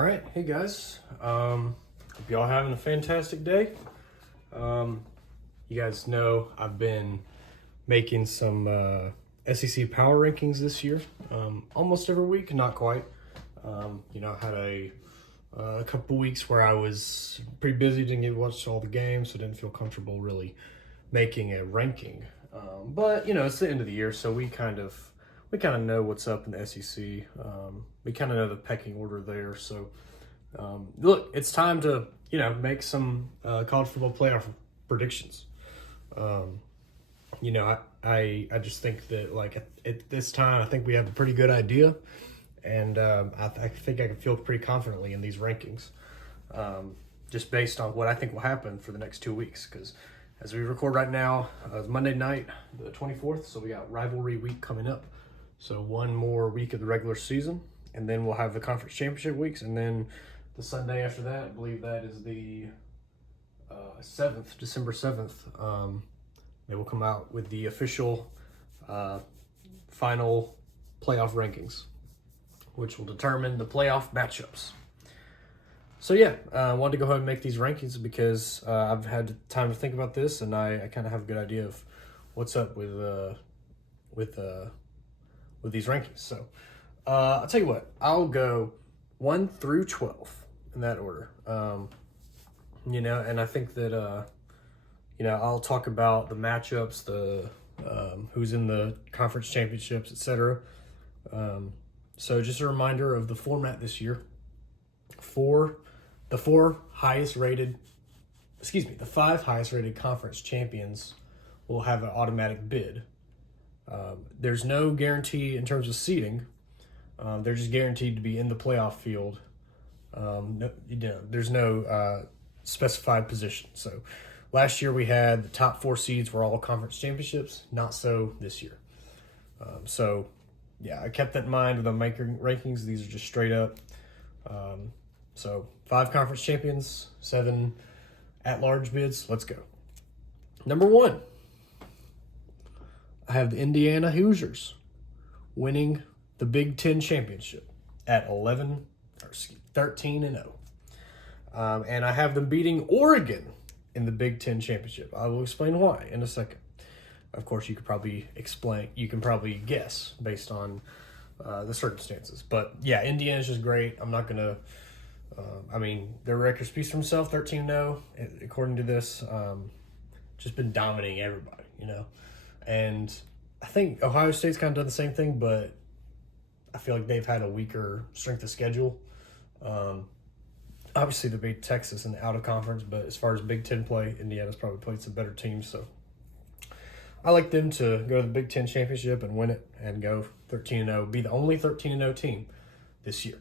All right, hey guys. Hope y'all having a fantastic day. You guys know I've been making some SEC power rankings this year, almost every week, not quite. I had a couple weeks where I was pretty busy, didn't get to watch all the games, so didn't feel comfortable really making a ranking. But it's the end of the year, so we kind of know what's up in the SEC. We kind of know the pecking order there. So, look, it's time to make some college football playoff predictions. I just think that at this time, I think we have a pretty good idea, and I think I can feel pretty confidently in these rankings, just based on what I think will happen for the next 2 weeks. Because as we record right now, it's Monday night, the 24th, so we got rivalry week coming up. So one more week of the regular season, and then we'll have the conference championship weeks, and then the Sunday after that, I believe that is the 7th, December 7th. They will come out with the official final playoff rankings, which will determine the playoff matchups. So yeah, I wanted to go ahead and make these rankings because I've had time to think about this, and I kind of have a good idea of what's up with these rankings. So I'll tell you what, I'll go 1 through 12 in that order. And I think that I'll talk about the matchups, the who's in the conference championships, etc. So just a reminder of the format this year. The five highest rated conference champions will have an automatic bid. There's no guarantee in terms of seeding. They're just guaranteed to be in the playoff field. There's no specified position. So last year we had the top 4 seeds were all conference championships. Not so this year. I kept that in mind with the rankings. These are just straight up. So 5 conference champions, 7 at-large bids. Let's go. Number 1. I have the Indiana Hoosiers winning the Big Ten championship at 13-0. And I have them beating Oregon in the Big Ten championship. I will explain why in a second. Of course, you can probably guess based on the circumstances. But yeah, Indiana's just great. I'm not gonna. Their record speaks for himself. 13-0, according to this. Just been dominating everybody, And I think Ohio State's kind of done the same thing, but I feel like they've had a weaker strength of schedule. Obviously, they beat Texas in the out of conference, but as far as Big Ten play, Indiana's probably played some better teams. So I like them to go to the Big Ten championship and win it and go 13-0, be the only 13-0 team this year.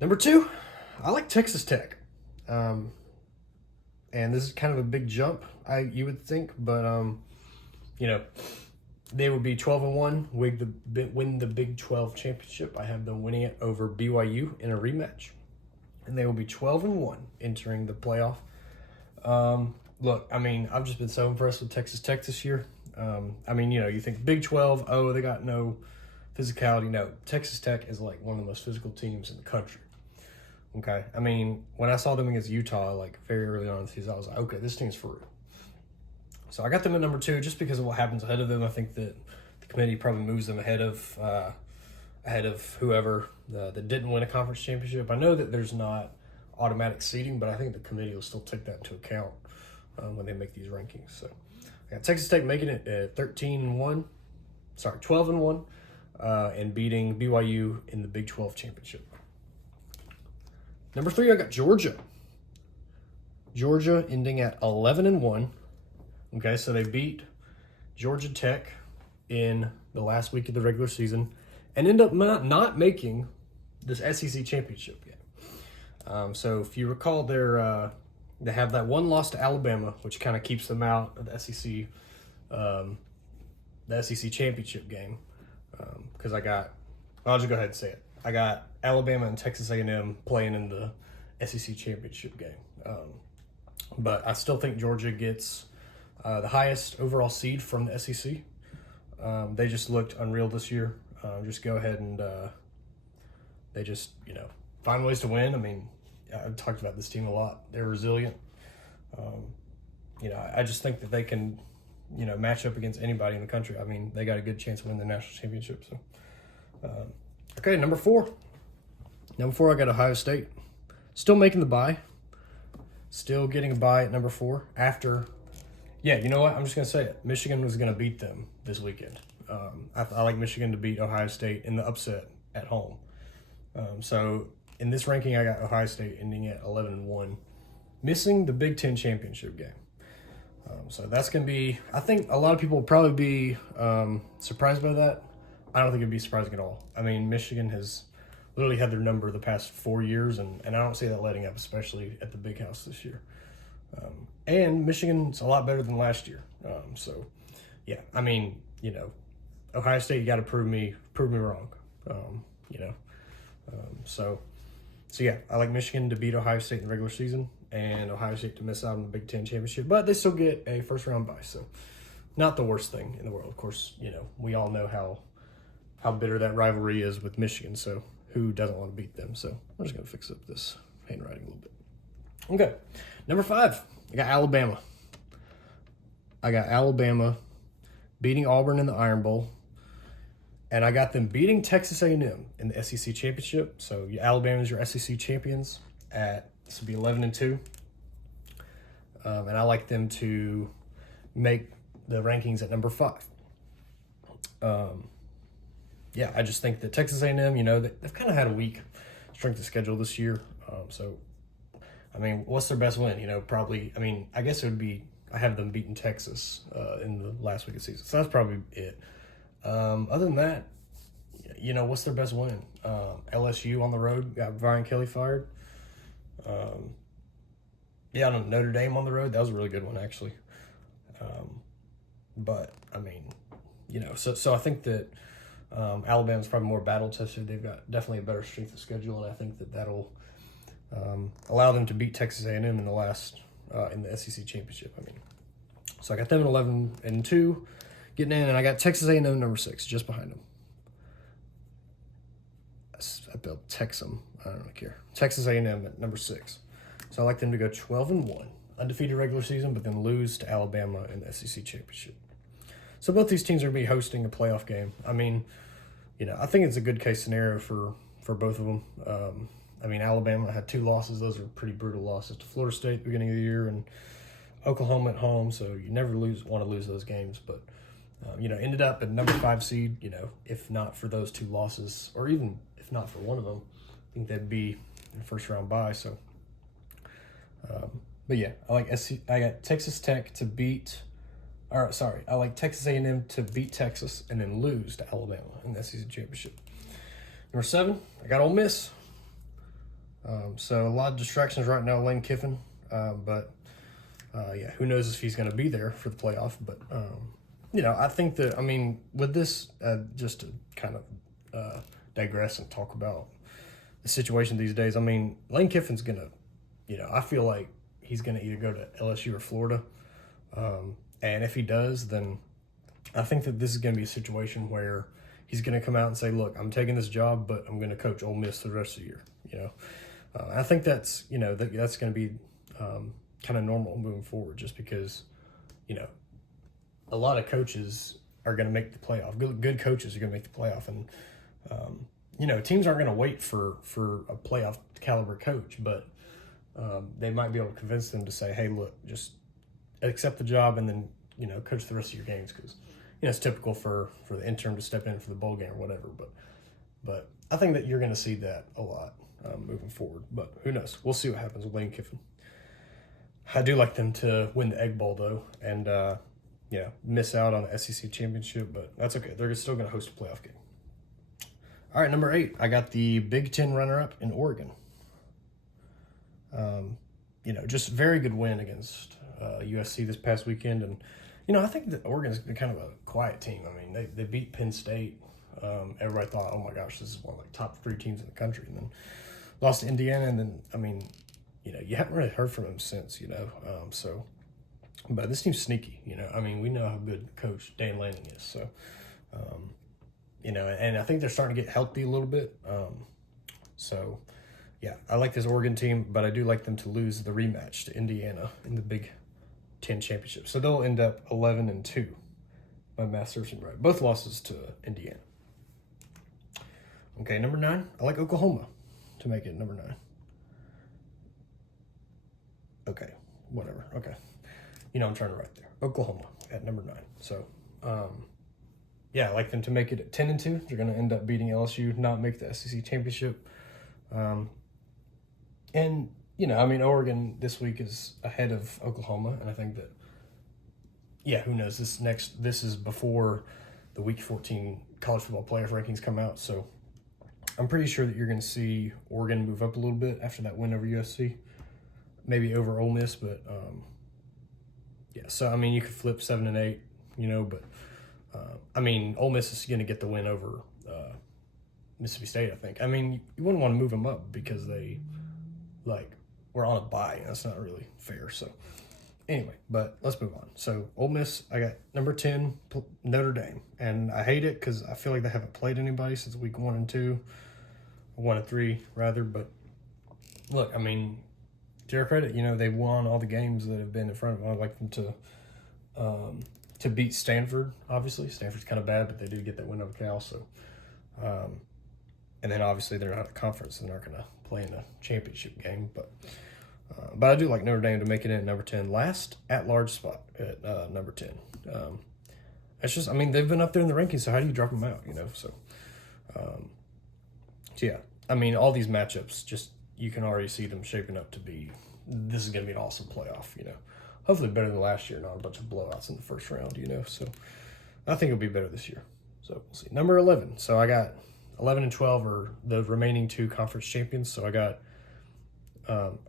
Number 2, I like Texas Tech. And this is kind of a big jump, you would think, but they would be 12-1, win the Big 12 championship. I have them winning it over BYU in a rematch, and they will be 12-1 entering the playoff. Look, I've just been so impressed with Texas Tech this year. You think Big 12, they got no physicality. No, Texas Tech is like one of the most physical teams in the country. Okay, when I saw them against Utah, very early on in the season, I was like, okay, this team's for real. So I got them at number 2 just because of what happens ahead of them. I think that the committee probably moves them ahead of whoever that didn't win a conference championship. I know that there's not automatic seeding, but I think the committee will still take that into account when they make these rankings. So I got Texas Tech making it at 12-1, and beating BYU in the Big 12 championship. Number 3, I got Georgia. Georgia ending at 11-1. Okay, so they beat Georgia Tech in the last week of the regular season and end up not making this SEC championship yet. So if you recall, they have that one loss to Alabama, which kind of keeps them out of the SEC championship game. Because I'll just go ahead and say it. I got Alabama and Texas A&M playing in the SEC championship game. But I still think Georgia gets the highest overall seed from the SEC. They just looked unreal this year. Just go ahead and they just, find ways to win. I mean, I've talked about this team a lot. They're resilient. I just think that they can, match up against anybody in the country. I mean, they got a good chance to win the national championship. So, okay, number 4. Number 4, I got Ohio State. Still making the bye. Still getting a bye at number 4 after. Yeah, you know what? I'm just going to say it. Michigan was going to beat them this weekend. I like Michigan to beat Ohio State in the upset at home. So in this ranking, I got Ohio State ending at 11-1, missing the Big Ten championship game. So that's going to be, I think a lot of people will probably be surprised by that. I don't think it'd be surprising at all. I mean, Michigan has literally had their number the past 4 years, and I don't see that letting up, especially at the Big House this year. And Michigan's a lot better than last year. So, yeah, I mean, Ohio State, you got to prove me wrong. So yeah, I like Michigan to beat Ohio State in the regular season and Ohio State to miss out on the Big Ten championship, but they still get a first round bye. So not the worst thing in the world. Of course, we all know how bitter that rivalry is with Michigan. So who doesn't want to beat them? So I'm just going to fix up this handwriting a little bit. Okay. Number 5, I got Alabama. Beating Auburn in the Iron Bowl. And I got them beating Texas A&M in the SEC championship. So Alabama's your SEC champions this will be 11-2. And I like them to make the rankings at number 5. I just think that Texas A&M, they've kind of had a weak strength of schedule this year. I mean, what's their best win? Probably, I guess it would be, I have them beating Texas in the last week of the season. So that's probably it. Other than that, what's their best win? LSU on the road got Brian Kelly fired. Notre Dame on the road. That was a really good one, actually. But I mean, so I think that Alabama's probably more battle tested. They've got definitely a better strength of schedule, and I think that that'll allow them to beat Texas A&M in the last in the SEC championship. So I got them at 11-2. Getting in, and I got Texas A&M number 6, just behind them. I built Texas. I don't really care. Texas A&M at number 6. So I like them to go 12-1, undefeated regular season, but then lose to Alabama in the SEC championship. So both these teams are going to be hosting a playoff game. I think it's a good case scenario for both of them. Alabama had 2 losses. Those are pretty brutal losses to Florida State at the beginning of the year and Oklahoma at home. So you never want to lose those games, but. Ended up at number 5 seed, if not for those 2 losses, or even if not for one of them, I think they'd be in first round bye. So, I got Texas Tech to beat, I like Texas A&M to beat Texas and then lose to Alabama in the SEC championship. Number 7, I got Ole Miss. So a lot of distractions right now, Lane Kiffin, who knows if he's going to be there for the playoff, but, I think that, with this, just to kind of digress and talk about the situation these days, Lane Kiffin's going to, I feel like he's going to either go to LSU or Florida. And if he does, then I think that this is going to be a situation where he's going to come out and say, look, I'm taking this job, but I'm going to coach Ole Miss the rest of the year, I think that's, that's going to be kind of normal moving forward just because, a lot of coaches are going to make the playoff. Good coaches are going to make the playoff. And, teams aren't going to wait for a playoff caliber coach, but they might be able to convince them to say, hey, look, just accept the job and then, coach the rest of your games because, it's typical for the interim to step in for the bowl game or whatever. But I think that you're going to see that a lot moving forward. But who knows? We'll see what happens with Lane Kiffin. I do like them to win the Egg Bowl, though, and miss out on the SEC championship, but that's okay. They're still going to host a playoff game. All right, number 8, I got the Big Ten runner-up in Oregon. Just very good win against USC this past weekend, and I think that Oregon's been kind of a quiet team. They beat Penn State. Everybody thought, oh my gosh, this is one of the top 3 teams in the country, and then lost to Indiana, and then you haven't really heard from them since. But this team's sneaky, we know how good Coach Dan Lanning is. So, and I think they're starting to get healthy a little bit. yeah, I like this Oregon team, but I do like them to lose the rematch to Indiana in the Big Ten championship. So they'll end up 11-2. My math searching right. Both losses to Indiana. Okay, number 9. I like Oklahoma to make it number 9. Okay, whatever. Okay. You know I'm trying to write there. Oklahoma at number 9. So, yeah, I like them to make it at 10-2. They're going to end up beating LSU, not make the SEC championship. And, you know, I mean, Oregon this week is ahead of Oklahoma, and I think that, yeah, who knows? This is before the Week 14 college football playoff rankings come out, so I'm pretty sure that you're going to see Oregon move up a little bit after that win over USC, maybe over Ole Miss, but yeah. So I mean, you could flip 7-8, you know, but I mean, Ole Miss is going to get the win over Mississippi State, I think. I mean, you wouldn't want to move them up because they were on a bye. That's not really fair. So anyway, but let's move on. So Ole Miss, I got number 10, Notre Dame, and I hate it because I feel like they haven't played anybody since week 1 and 2, 1 and 3 rather. But look, I mean, to their credit, you know, they won all the games that have been in front of them. I'd like them to beat Stanford. Obviously, Stanford's kind of bad, but they did get that win over Cal. So, and then obviously they're not a conference, and they're not going to play in a championship game, but I do like Notre Dame to make it in at number 10. Last at-large spot at number 10. It's just, I mean, they've been up there in the rankings, so how do you drop them out, you know? So yeah, I mean, all these matchups, just you can already see them shaping up to be, this is going to be an awesome playoff, you know? Hopefully better than last year, not a bunch of blowouts in the first round, you know? So I think it'll be better this year. So we'll see. Number 11. So I got 11 and 12 are the remaining 2 conference champions. So I got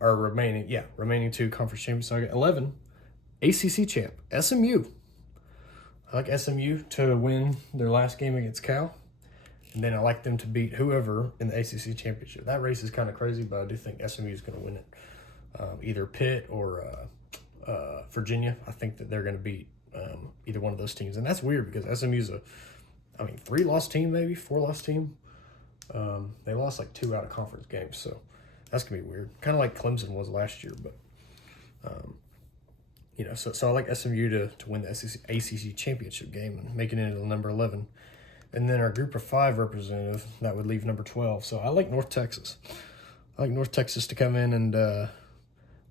remaining 2 conference champions. So I got 11, ACC champ, SMU. I like SMU to win their last game against Cal. And then I like them to beat whoever in the ACC championship. That race is kind of crazy, but I do think SMU is going to win it. Either Pitt or Virginia. I think that they're going to beat either one of those teams. And that's weird because SMU's 3-loss team, maybe 4-loss team. They lost like 2 out of conference games, so that's gonna be weird. Kind of like Clemson was last year, but you know. So I like SMU to win the ACC championship game and make it into number 11. And then our group of 5 representative that would leave number 12. So I like North Texas. I like North Texas to come in and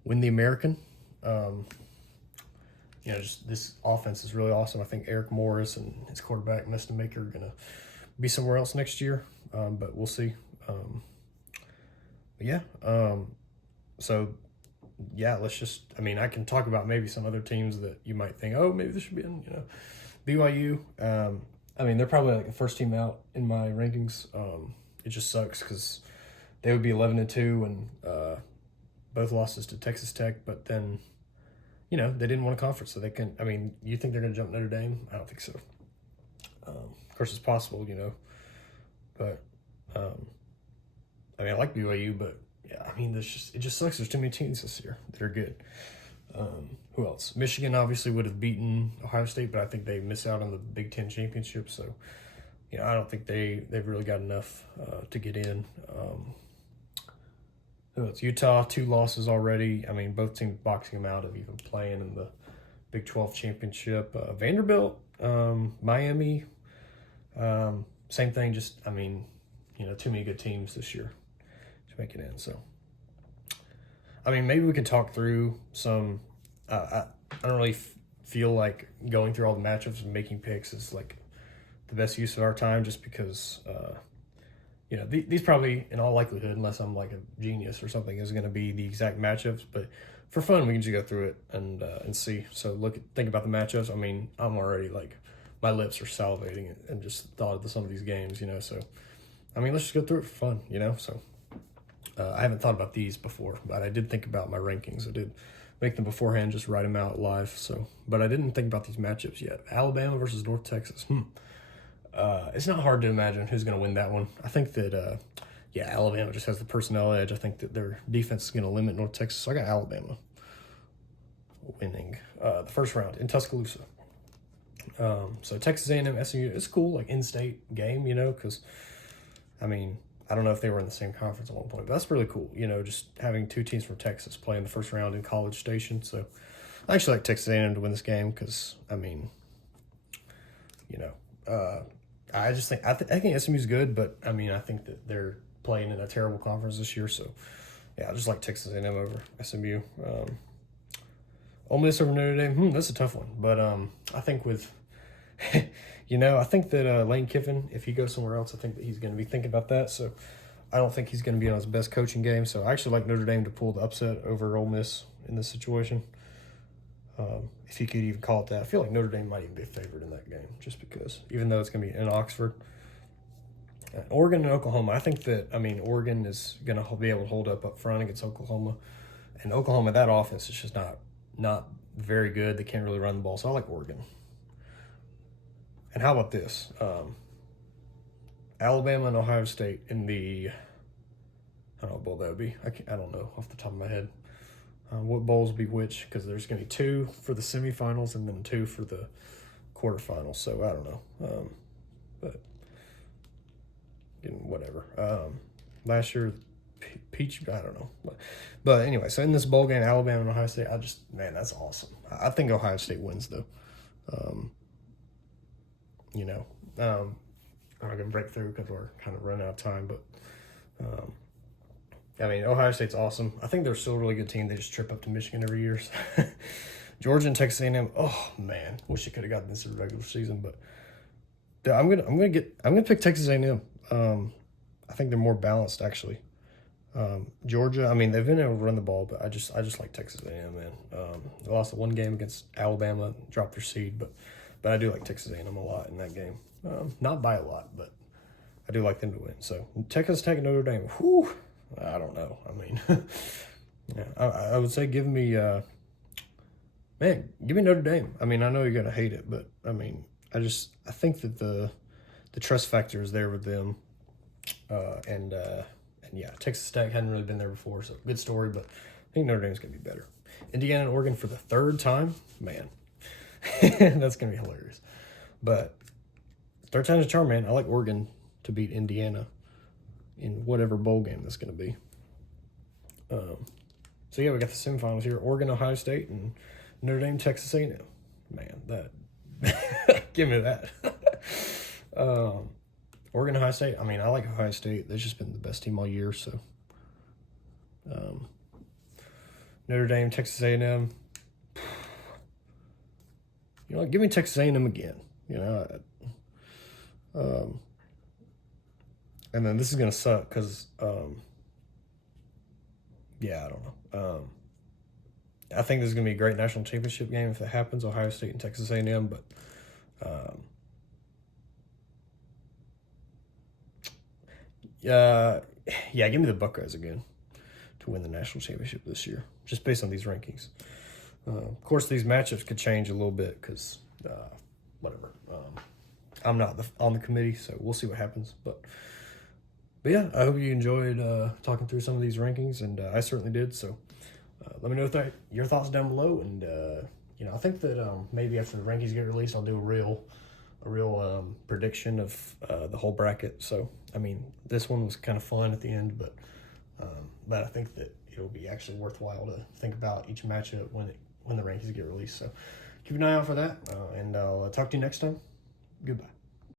win the American. You know, just this offense is really awesome. I think Eric Morris and his quarterback, Meston Maker, are going to be somewhere else next year, but we'll see. So, yeah, let's just, I mean, I can talk about maybe some other teams that you might think, oh, maybe this should be in, you know, BYU. I mean, they're probably like the first team out in my rankings. It just sucks because they would be 11-2 and both losses to Texas Tech, but then, you know, they didn't win a conference, so they can. I mean, you think they're going to jump Notre Dame? I don't think so. Of course, it's possible, you know, but I mean, I like BYU, but yeah, I mean, it just sucks. There's too many teams this year that are good. Who else? Michigan obviously would have beaten Ohio State, but I think they miss out on the Big Ten championship. So, you know, I don't think they've really got enough to get in. Who else? Utah, 2 losses already. I mean, both teams boxing them out of even playing in the Big 12 championship. Vanderbilt, Miami, same thing. Just, I mean, you know, too many good teams this year to make it in. So, I mean, maybe we could talk through some. I don't really feel like going through all the matchups and making picks is like the best use of our time, just because you know, these probably, in all likelihood, unless I'm like a genius or something, is going to be the exact matchups. But for fun, we can just go through it and see. So think about the matchups. I mean, I'm already like, my lips are salivating and just thought of some of these games, you know. So, I mean, let's just go through it for fun, you know. So, I haven't thought about these before, but I did think about my rankings. I did make them beforehand, just write them out live. So, but I didn't think about these matchups yet. Alabama versus North Texas. It's not hard to imagine who's going to win that one. I think that, Alabama just has the personnel edge. I think that their defense is going to limit North Texas. So I got Alabama winning the first round in Tuscaloosa. So Texas A&M, SMU, it's cool, like in-state game, you know, because, I mean, I don't know if they were in the same conference at one point, but that's really cool. You know, just having two teams from Texas playing the first round in College Station. So I actually like Texas A&M to win this game because, I mean, you know, I just think I think SMU's good, but I mean I think that they're playing in a terrible conference this year. So yeah, I just like Texas A&M over SMU. Ole Miss over Notre Dame. That's a tough one, but I think with you know, I think that Lane Kiffin, if he goes somewhere else, I think that he's going to be thinking about that. So I don't think he's going to be on his best coaching game. So I actually like Notre Dame to pull the upset over Ole Miss in this situation. If you could even call it that. I feel like Notre Dame might even be a favorite in that game, just because, even though it's going to be in Oxford. Oregon and Oklahoma, I think that, I mean, Oregon is going to be able to hold up front against Oklahoma. And Oklahoma, that offense is just not very good. They can't really run the ball, so I like Oregon. And how about this? Alabama and Ohio State in the, I don't know what bowl that would be. I don't know off the top of my head. What bowls will be which, because there's going to be 2 for the semifinals and then 2 for the quarterfinals. So I don't know. But whatever. Last year, Peach, I don't know. But anyway, so in this bowl game, Alabama and Ohio State, man, that's awesome. I think Ohio State wins, though. You know, I'm not going to break through because we're kind of running out of time, but I mean, Ohio State's awesome. I think they're still a really good team. They just trip up to Michigan every year. So. Georgia and Texas A&M. Oh man, wish they could have gotten this in the regular season, but I'm gonna pick Texas A&M. I think they're more balanced actually. Georgia, I mean, they've been able to run the ball, but I just like Texas A&M, man. They lost one game against Alabama, dropped their seed, but I do like Texas A&M a lot in that game. Not by a lot, but I do like them to win. So Texas Tech and Notre Dame. Whew. I don't know. I mean, yeah, I would say give me Notre Dame. I mean, I know you're gonna hate it, but I mean, I think that the trust factor is there with them, and yeah, Texas Tech hadn't really been there before, so good story. But I think Notre Dame's gonna be better. Indiana and Oregon for the 3rd time, man, that's gonna be hilarious. But 3rd time's a charm, man. I like Oregon to beat Indiana in whatever bowl game that's going to be. So yeah, we got the semifinals here: Oregon, Ohio State, and Notre Dame, Texas A&M. Man, that give me that. Oregon, Ohio State. I mean, I like Ohio State. They've just been the best team all year. So Notre Dame, Texas A&M. You know, give me Texas A&M again. You know. And then this is going to suck because, yeah, I don't know. I think this is going to be a great national championship game if it happens, Ohio State and Texas A&M. But, yeah, give me the Buckeyes again to win the national championship this year, just based on these rankings. Of course, these matchups could change a little bit because, whatever. I'm not on the committee, so we'll see what happens. But yeah, I hope you enjoyed talking through some of these rankings, and I certainly did. So let me know your thoughts down below. And you know, I think that maybe after the rankings get released, I'll do a real prediction of the whole bracket. So I mean, this one was kind of fun at the end, but I think that it'll be actually worthwhile to think about each matchup when the rankings get released. So keep an eye out for that, and I'll talk to you next time. Goodbye.